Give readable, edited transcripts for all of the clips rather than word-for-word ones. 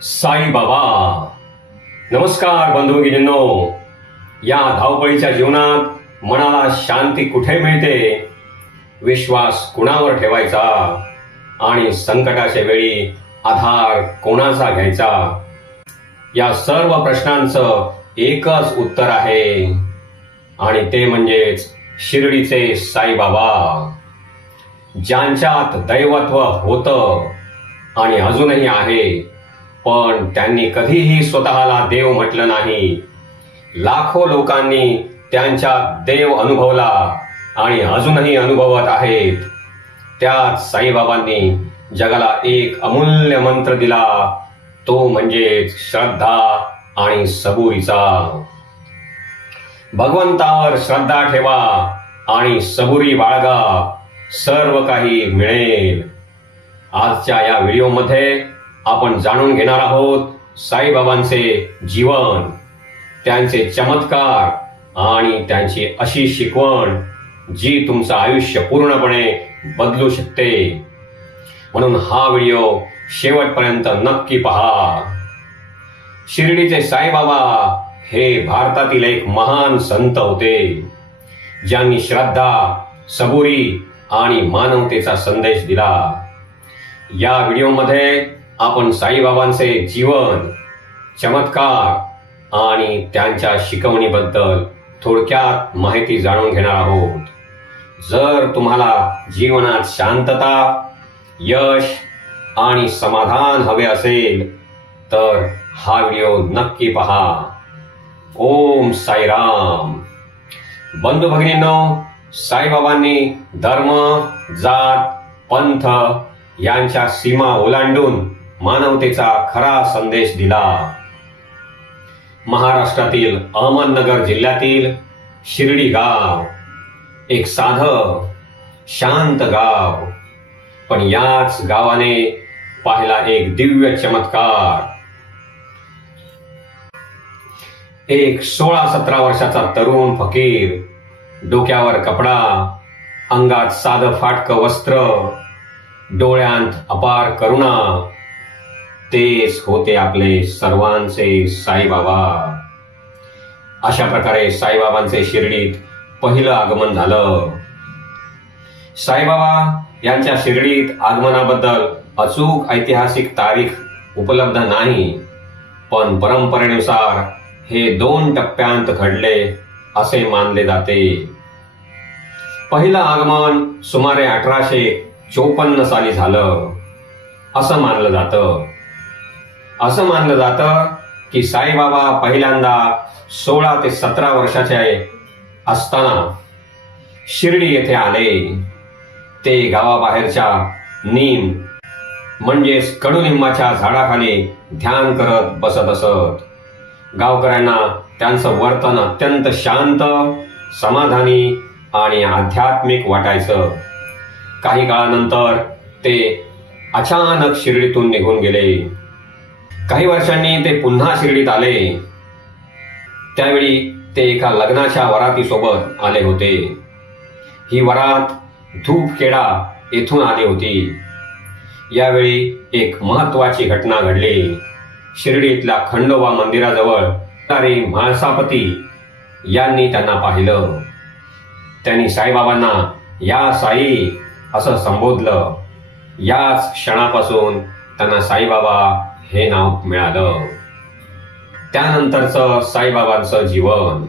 साई बाबा. नमस्कार बंधू भगिनींनो. या धावपळीच्या जीवनात मनाला शांती कुठे मिळते, विश्वास कुणावर ठेवायचा आणि संकटाच्या वेळी आधार कोणाचा घ्यायचा, या सर्व प्रश्नांचं एकच उत्तर आहे आणि ते म्हणजेच शिर्डीचे साईबाबा, ज्यांच्यात दैवत्व होतं आणि अजूनही आहे, पण त्यांनी कधीही स्वतःला देव म्हटलं नाही. लाखो लोकांनी त्यांच्यात देव अनुभवला आणि अजूनही अनुभवत आहेत. त्यात साईबाबांनी जगाला एक अमूल्य मंत्र दिला, तो म्हणजे श्रद्धा आणि सबुरीचा. भगवंतावर श्रद्धा ठेवा आणि सबुरी बाळगा, सर्व काही मिळेल. आजच्या या व्हिडिओमध्ये आपण जाणून घेणार आहोत साईबाबांचे जीवन, त्यांचे चमत्कार आणि त्यांची अशी शिकवण जी तुमचं आयुष्य पूर्णपणे बदलू शकते. म्हणून हा व्हिडिओ शेवटपर्यंत नक्की पहा. शिर्डीचे साईबाबा हे भारतातील एक महान संत होते, ज्यांनी श्रद्धा, सबुरी आणि मानवतेचा संदेश दिला. या व्हिडिओमध्ये आपण साईबाबांचे जीवन, चमत्कार आणि त्यांच्या शिकवणीबद्दल थोडक्यात माहिती जाणून घेणार आहोत. जर तुम्हाला जीवनात शांतता, यश आणि समाधान हवे असेल तर हा व्हिडिओ नक्की पहा. ओम साईराम. बंधू भगिनींनो, साईबाबांनी धर्म, जात, पंथ यांच्या सीमा ओलांडून मानवतेचा खरा संदेश दिला. महाराष्ट्रातील अहमदनगर जिल्ह्यातील शिर्डी गाव एक साधं, शांत गाव, पण याच गावाने पाहिला एक दिव्य चमत्कार. एक 16-17 वर्षाचा तरुण फकीर, डोक्यावर कपडा, अंगात साधं फाटकं वस्त्र, डोळ्यांत अपार करुणा, तेच होते आपले सर्वांचे साईबाबा. अशा प्रकारे साईबाबांचे शिर्डीत पहिलं आगमन झालं. साईबाबा यांच्या शिर्डीत आगमनाबद्दल अचूक ऐतिहासिक तारीख उपलब्ध नाही, पण परंपरेनुसार हे 2 टप्प्यांत घडले असे मानले जाते. पहिलं आगमन सुमारे 1854 साली झालं असं मानलं जातं की साईबाबा पहिल्यांदा 16 ते 17 वर्षाचे असताना शिर्डी येथे आले. ते गावाबाहेरच्या नीम म्हणजेच कडुलिंबाच्या झाडाखाली ध्यान करत बसत असत. गावकऱ्यांना त्यांचं वर्तन अत्यंत शांत, समाधानी आणि आध्यात्मिक वाटायचं. काही काळानंतर ते अचानक शिर्डीतून निघून गेले. काही वर्षांनी ते पुन्हा शिर्डीत आले. त्यावेळी ते एका लग्नाच्या वरातीसोबत आले होते. ही वरात धूपखेडा येथून आली होती. यावेळी एक महत्वाची घटना घडली. शिर्डीतल्या खंडोबा मंदिराजवळ म्हाळसापती यांनी त्यांना पाहिलं. त्यांनी साईबाबांना या साई असं संबोधलं. याच क्षणापासून त्यांना साईबाबा हे नाव मिळालं. त्यानंतरचं साईबाबांचं जीवन.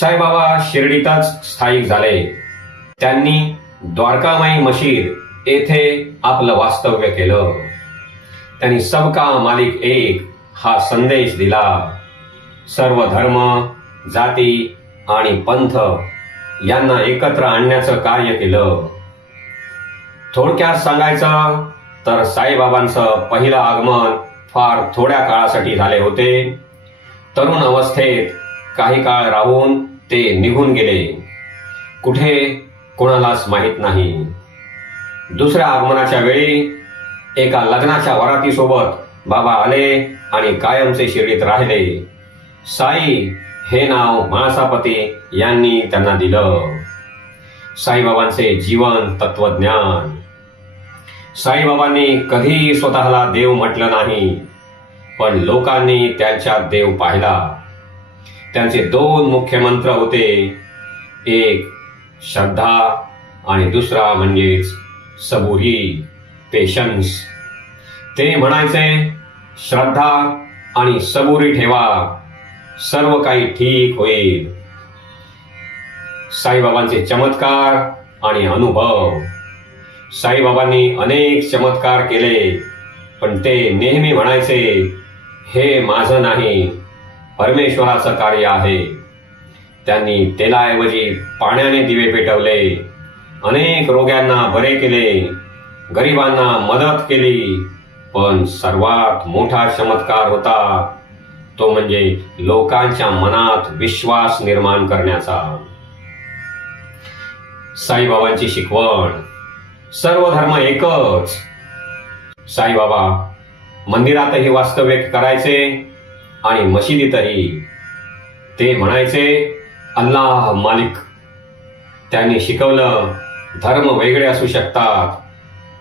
साईबाबा शिर्डीतच स्थायिक झाले. त्यांनी द्वारकामाई मशीद येथे आपलं वास्तव्य केलं. त्यांनी सबका मालिक एक हा संदेश दिला. सर्व धर्म, जाती आणि पंथ यांना एकत्र आणण्याचं कार्य केलं. थोडक्यात सांगायचं तर साईबाबांचं पहिलं आगमन फार थोड्या काळासाठी झाले होते. तरुण अवस्थेत काही काळ राहून ते निघून गेले. कुठे कोणालाच माहीत नाही. दुसऱ्या आगमनाच्या वेळी एका लग्नाच्या वरातीसोबत बाबा आले आणि कायमचे शिर्डीत राहिले. साई हे नाव म्हाळसापती यांनी त्यांना दिलं. साईबाबांचे जीवन तत्वज्ञान. साईबाबांनी कधीही स्वतःला देव म्हटलं नाही, पण लोकांनी त्यांच्यात देव पाहिला. त्यांचे दोन मुख्य मंत्र होते, एक श्रद्धा आणि दुसरा म्हणजेच सबुरी, पेशन्स. ते म्हणायचे, श्रद्धा आणि सबुरी ठेवा, सर्व काही ठीक होईल. साईबाबांचे चमत्कार आणि अनुभव. साईबाबांनी अनेक चमत्कार केले, पण ते नेहमी म्हणायचे, हे माझं नाही, परमेश्वराचं कार्य आहे. त्यांनी तेलाऐवजी पाण्याने दिवे पेटवले, अनेक रोग्यांना बरे केले, गरिबांना मदत केली. पण सर्वात मोठा चमत्कार होता तो म्हणजे लोकांच्या मनात विश्वास निर्माण करण्याचा. साईबाबांची शिकवण, सर्व धर्म एकच. साईबाबा मंदिरातही वास्तव्य करायचे आणि मशिदीतही. ते म्हणायचे, अल्लाह मालिक. त्यांनी शिकवलं, धर्म वेगळे असू शकतात,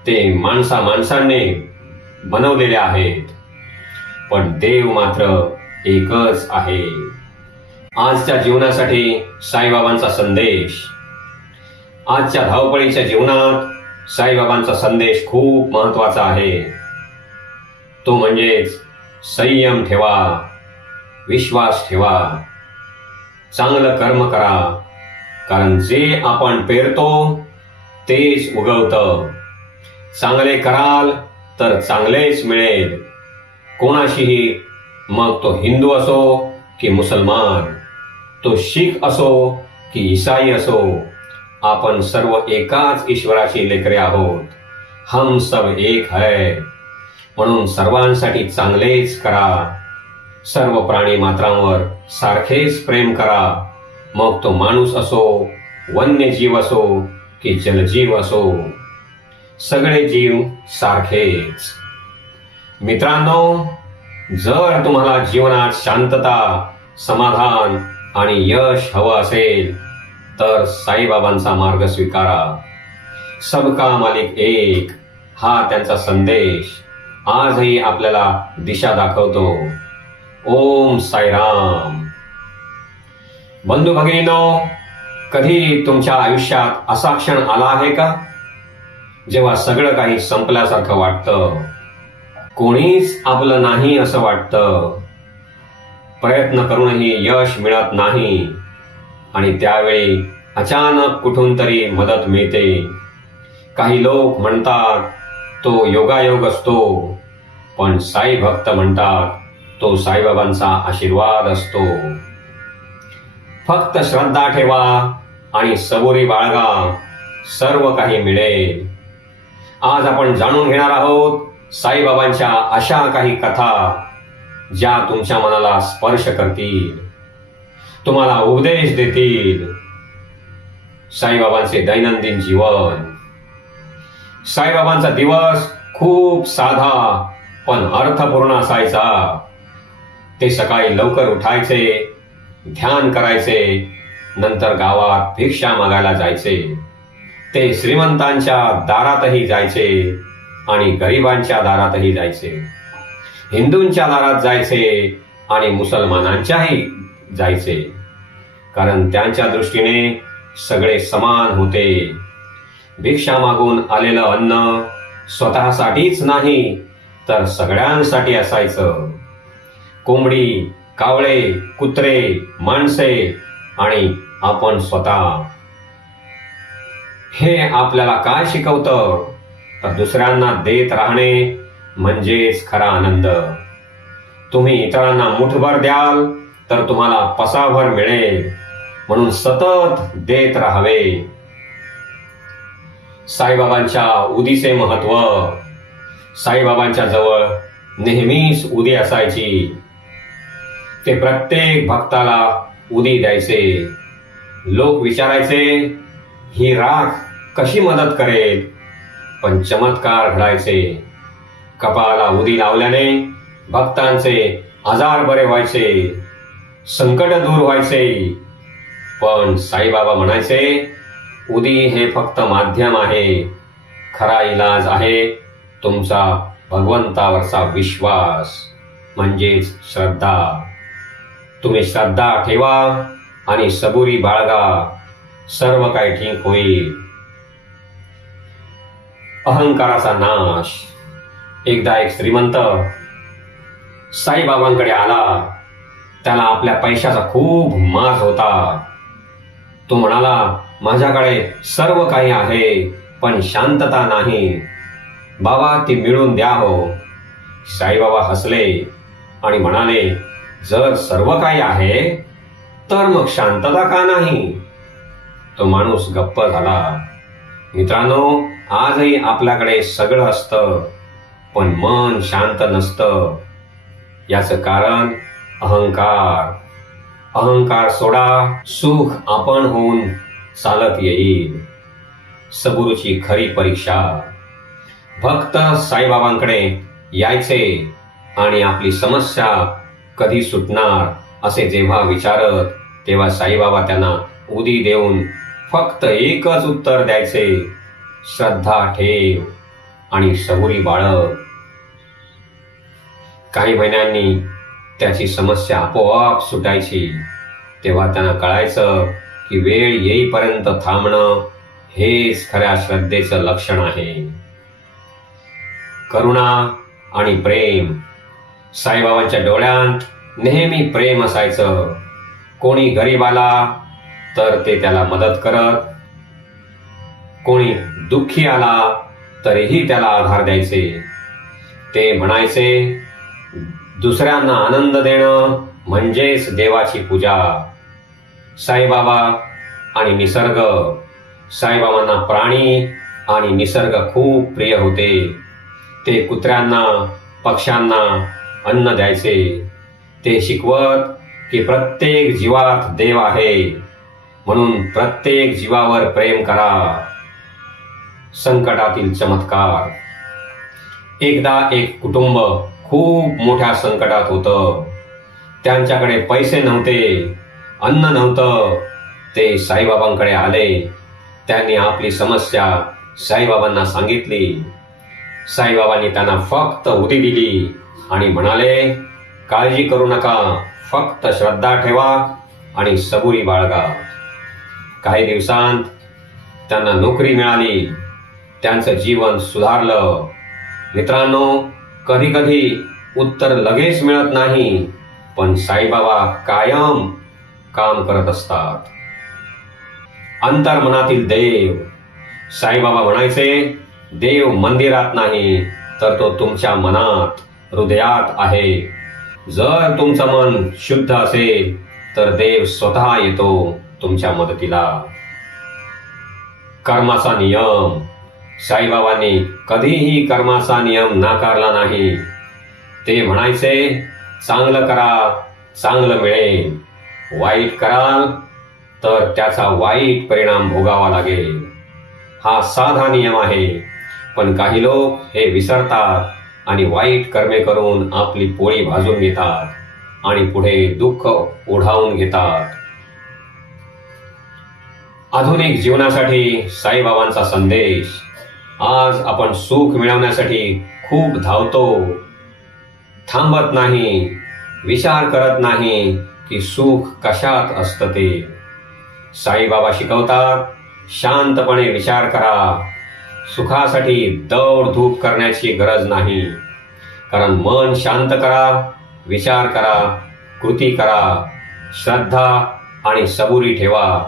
ते माणसाने बनवलेले आहेत, पण देव मात्र एकच आहे. आजच्या जीवनासाठी साईबाबांचा संदेश. आजच्या धावपळीच्या जीवनात साईबाबांचा संदेश खूप महत्वाचा आहे. तो म्हणजेच संयम ठेवा, विश्वास ठेवा, चांगलं कर्म करा, कारण जे आपण पेरतो तेच उगवतं. चांगले कराल तर चांगलेच मिळेल. कोणाशीही, मग तो हिंदू असो की मुसलमान, तो शीख असो की ईसाई असो, आपण सर्व एकाच ईश्वराची लेकरे आहोत. हम सब एक है. म्हणून सर्वांसाठी चांगलेच करा. सर्व प्राणी मात्रांवर सारखेच प्रेम करा, मग तो माणूस असो, वन्यजीव असो की जलजीव असो, सगळे जीव सारखेच. मित्रांनो, जर तुम्हाला जीवनात शांतता, समाधान आणि यश हवं असेल तर साईबाबांचा मार्ग स्वीकारा. सबका मालिक एक हा त्यांचा संदेश आजही आपल्याला दिशा दाखवतो. ओम साईराम. बंधू भगिनींनो, कधी तुमच्या आयुष्यात असा क्षण आला आहे का जेव्हा सगळं काही संपल्यासारखं वाटतं, कोणीच आपलं नाही असं वाटतं, प्रयत्न करूनही यश मिळत नाही, आणि त्यावेळी अचानक कुठून तरी मदत मिळते. काही लोक म्हणतात तो योगायोग असतो, पण साई भक्त म्हणतात तो साईबाबांचा आशीर्वाद असतो. फक्त श्रद्धा ठेवा आणि सबुरी बाळगा, सर्व काही मिळेल. आज आपण जाणून घेणार आहोत साईबाबांच्या अशा काही कथा ज्या तुमच्या मनाला स्पर्श करतील, तुम्हाला उपदेश देतील. साईबाबांचे दैनंदिन जीवन. साईबाबांचा दिवस खूप साधा पण अर्थपूर्ण असायचा. ते सकाळी लवकर उठायचे, ध्यान करायचे, नंतर गावात भिक्षा मागायला जायचे. ते श्रीमंतांच्या दारातही जायचे आणि गरिबांच्या दारातही जायचे. हिंदूंच्या दारात जायचे आणि मुसलमानांच्याही जायचे, कारण त्यांच्या दृष्टीने सगळे समान होते. भिक्षा मागून आलेलं अन्न स्वतःसाठीच नाही तर सगळ्यांसाठी असायचं. कोंबडी, कावळे, कुत्रे, माणसे आणि आपण स्वतः. हे आपल्याला काय शिकवतं तर दुसऱ्यांना देत राहणे म्हणजेच खरा आनंद. तुम्ही इतरांना मुठभर द्याल तर तुम्हाला पसाभर मिळेल, म्हणून सतत देत राहावे. साईबाबांच्या उदीचे महत्व. साईबाबांच्या जवळ नेहमीच उदी असायची. ते प्रत्येक भक्ताला उदी द्यायचे. लोक विचारायचे, ही राख कशी मदत करेल, पण चमत्कार घडायचे. कपाळाला उदी लावल्याने भक्तांचे आजार बरे व्हायचे, संकट दूर व्हायचे. पण साईबाबा म्हणायचे, उदी हे फक्त माध्यम आहे, खरा इलाज आहे तुमचा भगवंतावरचा विश्वास. म्हणजेच श्रद्धा. तुम्ही श्रद्धा ठेवा आणि सबुरी बाळगा, सर्व काही ठीक होईल. अहंकाराचा नाश. एकदा एक श्रीमंत साईबाबांकडे आला. त्याला आपल्या पैशाचा खूप माज होता. तो म्हणाला, माझ्याकडे सर्व काही आहे, पण शांतता नाही. बाबा, ती मिळून द्या हो. साईबाबा हसले आणि म्हणाले, जर सर्व काही आहे तर मग शांतता का नाही? तो माणूस गप्प झाला. मित्रांनो, आजही आपल्याकडे सगळं असतं, पण मन शांत नसतं. याचं कारण अहंकार. अहंकार सोडा, सुख आपण होऊन चालत येईल. सबुरीची खरी परीक्षा. भक्त साईबाबांकडे यायचे आणि आपली समस्या कधी सुटणार असे जेव्हा विचारत, तेव्हा साईबाबा त्यांना उदी देऊन फक्त एकच उत्तर द्यायचे, श्रद्धा ठेव आणि सबुरी बाळग. काही महिन्यांनी त्याची समस्या आपोआप सुटायची. तेव्हा त्यांना कळायचं की वेळ येईपर्यंत थांबणं हेच खऱ्या श्रद्धेचं लक्षण आहे. करुणा आणि प्रेम. साईबाबांच्या डोळ्यात नेहमी प्रेम असायचं. कोणी गरीब आला तर ते त्याला मदत करत, कोणी दुःखी आला तरीही त्याला आधार द्यायचे. ते म्हणायचे, दुसऱ्यांना आनंद देणं म्हणजेच देवाची पूजा. साईबाबा आणि निसर्ग. साईबाबांना प्राणी आणि निसर्ग खूप प्रिय होते. ते कुत्र्यांना, पक्ष्यांना अन्न द्यायचे. ते शिकवत की प्रत्येक जीवात देव आहे, म्हणून प्रत्येक जीवावर प्रेम करा. संकटातील चमत्कार. एकदा एक कुटुंब खूप मोठ्या संकटात होतं. त्यांच्याकडे पैसे नव्हते, अन्न नव्हतं. ते साईबाबांकडे आले. त्यांनी आपली समस्या साईबाबांना सांगितली. साईबाबांनी त्यांना फक्त उदी दिली आणि म्हणाले, काळजी करू नका, फक्त श्रद्धा ठेवा आणि सबुरी बाळगा. काही दिवसांत त्यांना नोकरी मिळाली. त्यांचं जीवन सुधारलं. मित्रांनो, कधी कधी उत्तर लगेच मिळत नाही, पण साईबाबा कायम काम करत असतात. अंतर्मनातील देव. साईबाबा म्हणायचे, देव मंदिरात नाही तर तो तुमच्या मनात, हृदयात आहे. जर तुमचं मन शुद्ध असेल तर देव स्वतः येतो तुमच्या मदतीला. कर्माचा नियम. साईबाबांनी कधीही कर्माचा नियम नाकारला नाही. ते म्हणायचे, चांगलं करा, चांगलं मिळेल. वाईट कराल तर त्याचा वाईट परिणाम भोगावा लागेल. हा साधा नियम आहे, पण काही लोक हे विसरतात आणि वाईट कर्मे करून आपली पोळी भाजून घेतात आणि पुढे दुःख ओढावून घेतात. आधुनिक जीवनासाठी साईबाबांचा संदेश. आज आपण सुख मिळवण्यासाठी खूप धावतो, थांबत नाही, विचार करत नाही की सुख कशात असतं ते. साईबाबा शिकवतात, शांतपणे विचार करा. सुखासाठी दौडधूप करण्याची गरज नाही, कारण मन शांत करा, विचार करा, कृती करा, श्रद्धा आणि सबुरी ठेवा,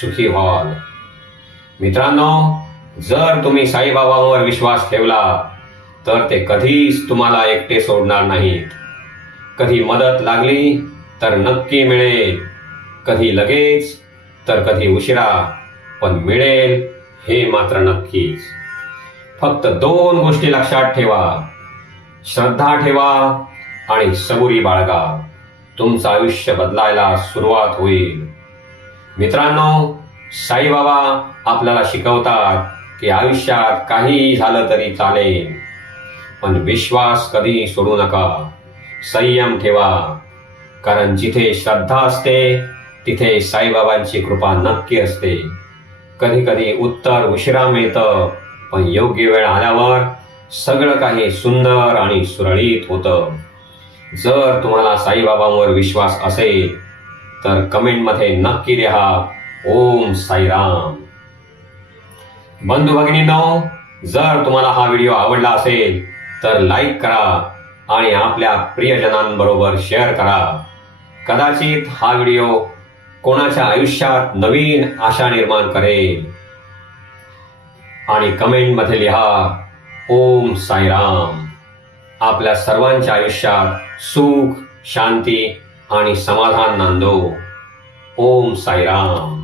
सुखी व्हाल. मित्रांनो, जर तुम्ही साईबाबांवर विश्वास ठेवला तर ते कधीच तुम्हाला एकटे सोडणार नाहीत. कधी मदत लागली तर नक्की मिळेल, कधी लगेच तर कधी उशिरा, पण मिळेल हे मात्र नक्कीच. फक्त 2 गोष्टी लक्षात ठेवा, श्रद्धा ठेवा आणि सबुरी बाळगा. तुमचं आयुष्य बदलायला सुरुवात होईल. मित्रांनो, साईबाबा आपल्याला शिकवतात की आयुष्यात काहीही झालं तरी चालेल, पण विश्वास कधी सोडू नका. संयम ठेवा, कारण जिथे श्रद्धा असते तिथे साईबाबांची कृपा नक्की असते. कधी कधी उत्तर उशिरा मिळतं, पण योग्य वेळ आल्यावर सगळं काही सुंदर आणि सुरळीत होतं. जर तुम्हाला साईबाबांवर विश्वास असेल तर कमेंटमध्ये नक्की लिहा ओम साईराम. बंधू भगिनींनो, जर तुम्हाला हा व्हिडिओ आवडला असेल तर लाईक करा आणि आपल्या प्रियजनांबरोबर शेअर करा. कदाचित हा व्हिडिओ कोणाच्या आयुष्यात नवीन आशा निर्माण करेल. आणि कमेंटमध्ये लिहा ओम साईराम. आपल्या सर्वांच्या आयुष्यात सुख, शांती आणि समाधान नांदो. ओम साईराम.